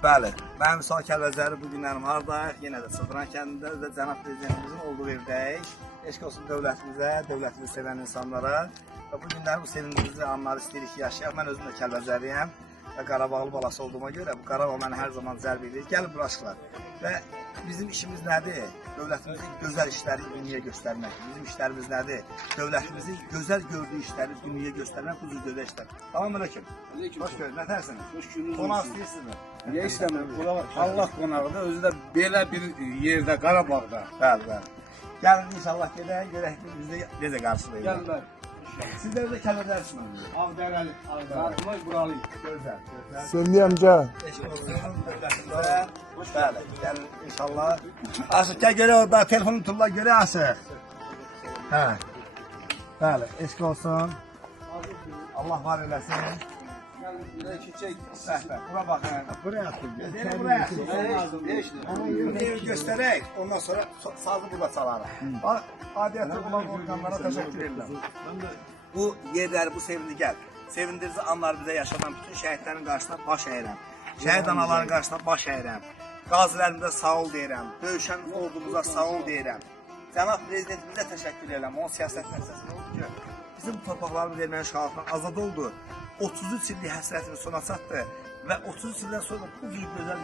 Bəli, mənim Sağ Kəlbəcəri bu günlərim hardayıq? Yenə də Sıldırım kəndində özdə cənab prezidentimizin olduğu evdəyik. Eşq olsun dövlətimizə, dövlətimizi sevən insanlara. Və bu günləri bu sevindirici anları istəyirik ki, yaşayaq. Mən özüm də Kəlbəcəriyəm və Qarabağlı balası olduğuma görə bu Qarabağ məni hər zaman cəlb edir. Gəlin buraşıqlar. Və bizim işimiz nədir? Dövlətimizin gözəl işləri dünyaya göstərmək. Bizim işlərimiz nədir? Dövlətimizin gözəl gördüyü işləri dünyaya göstərmək, bu cür gözəl işlər. Tamam aleyküm. Hoş gördük. Nətərsiniz? Hoş gününüz Qonaq istəyirsinizmi? Niyə istəmirəm? Allah qonağıdır, özü də belə bir yerdə, Qarabağda. Bəli, bəli. Gəlin inşallah gedək, görək ki, bizdə necə qarşılayırlar. Gəlin. Sizlər də Kəlbəcərisiniz. Ağdərəli, Ağdərəli, buralıyıq. Gözəl, gözəl. Semih amca. Eşq olsun, dövlətimizə. Bəli, gəlin inşallah. Aşıq, gəl görək orada, telefonu tulla görək Aşıq. Hə. Bəli, eşq olsun. Allah var eləsin. Gəlin, buraya keçək. Bura baxın. Buraya atın. Buraya. Evi göstərək, ondan sonra sazı burada çalarıq. Bax, adiyyətli olan orqanlara təşəkkür edirəm. Bu yerləri, bu sevindi gəl. Sevindirici anlar bizə yaşanan bütün şəhidlərin qarşısına baş əyirəm. Şəhid anaların qarşısına baş əyirəm. Qazilərimizə sağ ol deyirəm. Döyüşən ordumuza sağ ol deyirəm. Cənab prezidentimizə təşəkkür edirəm. Onun siyasət nəticəsində oldu ki, bizim torpaqlarımız erməni işğalından azad oldu. 33 illik həsrətini sona çatdı və 33 ildən sonra bu cür gözəl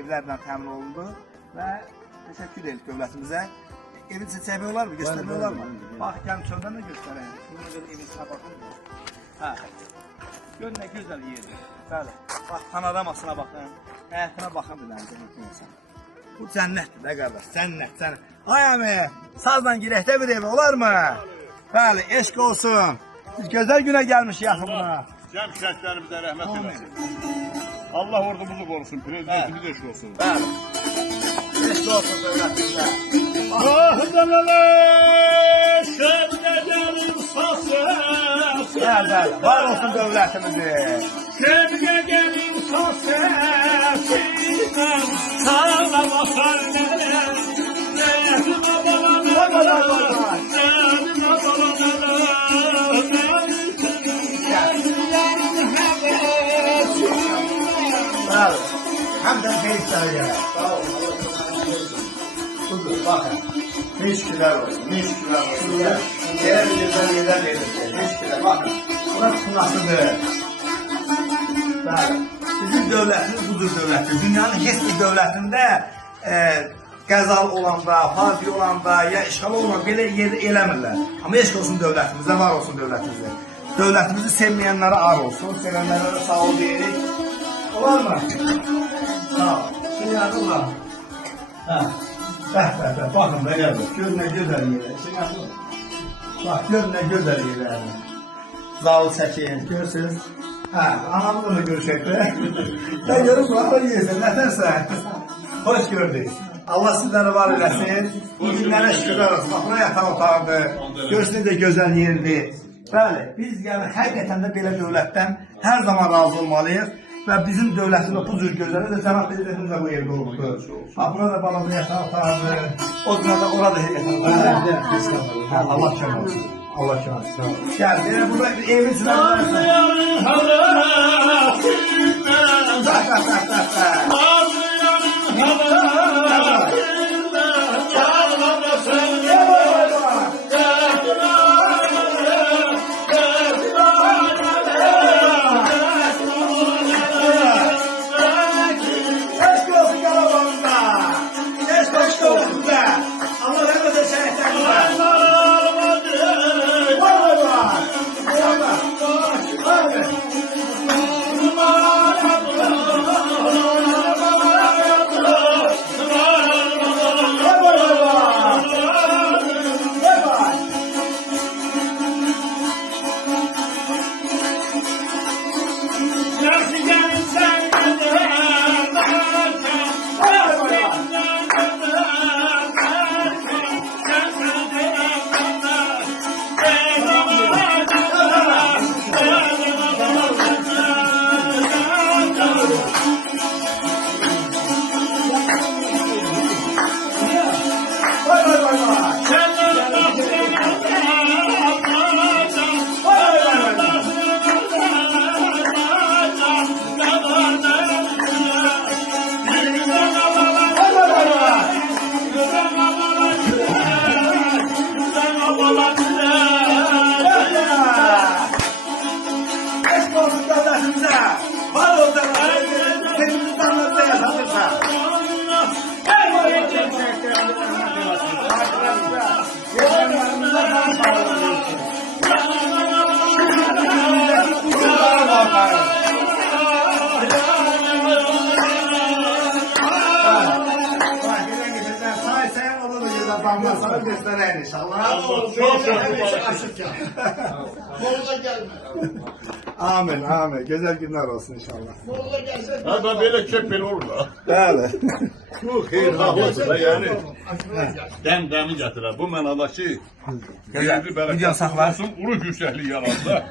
evlərlə təmin olundu və təşəkkür edirik dövlətimizə. Evin içini çəkmək olar mı? Göstərmək olar mı? Bax, gəlin çöldən də göstərək. Buna görə evin içine baxın. Hə. Gör nə gözəl yerdir. Bəli. Bax, panoramasına baxın. Həyatına baxın bilən insan. Bu cənnətdir də qardaş. Cənnət, cənnət. Ay əmi, sazla girək də bir evə olar mı? Bəli, eşq olsun. Biz gözəl günə gəlmiş yaxınına. Cəm şəhidlərimizə rəhmət eləsin. Allah ordumuzu qorusun, prezidentimiz eşq olsun. Bəli. Eşq olsun dövlətimizə. Ah dələlə, şəhidlərin sası. Bəli, bəli. Var olsun dövlətimizi. Şəhidlərin sası. Sağla basarlara. Rəhdim abalana. Rəhdim abalana. Bravo. Hamdan seyirciler ya. Sağ olun. Budur, bakın. Ne şükürler olsun, ne şükürler olsun. Yerel güzel verirse, ne şükürler. Bakın, burası sınasıdır. Bizim dövlətimiz budur dövlətdir. Dünyanın heç bir dövlətində qəzalı olanda, faciə olanda, ya işğal olanda belə yer eləmirlər. Amma eşq olsun dövlətimizə, var olsun dövlətimizə. Dövlətimizi sevməyənlərə ar olsun, sevənlərə sağ ol deyirik. Olar mı? Sağ ol. Dünyada olar. Hə. Bəh. Baxın da gəlir. Gör nə gözəl yerlər. Bax, gör nə gözəl yerlər. Zalı çəkin. Görürsünüz? Hə, anamla da görüşək də. Sən görürsün, ara yeyirsən, nətənsən? Hoş gördük. Allah sizləri var eləsin. Bu günlərə şükürlər olsun. Bax, bura yataq otağıdır. Görürsünüz də gözəl yerdir. Bəli, biz yəni həqiqətən də belə dövlətdən hər zaman razı olmalıyıq. Və bizim dövlətində bu cür gözəl də cənab prezidentimiz də bu yerdə olubdur. Bax, burada da balaca yataq otağıdır. O gün də orada yataq otağıdır. Allah kömək olsun. Allah kömək olsun. Gəl, burada evin içində Allah Allah göstərəyin inşallah. Çok Amin, amin. Güzel günler olsun inşallah. Ha ben böyle kepil olur da. Bəli. Bu xeyirxahlıqdır da yani. Dəmdəmi gətirər. Bu mənada ki, Gözəl. Video saxla. Uruş yüksəkliyi yarandı.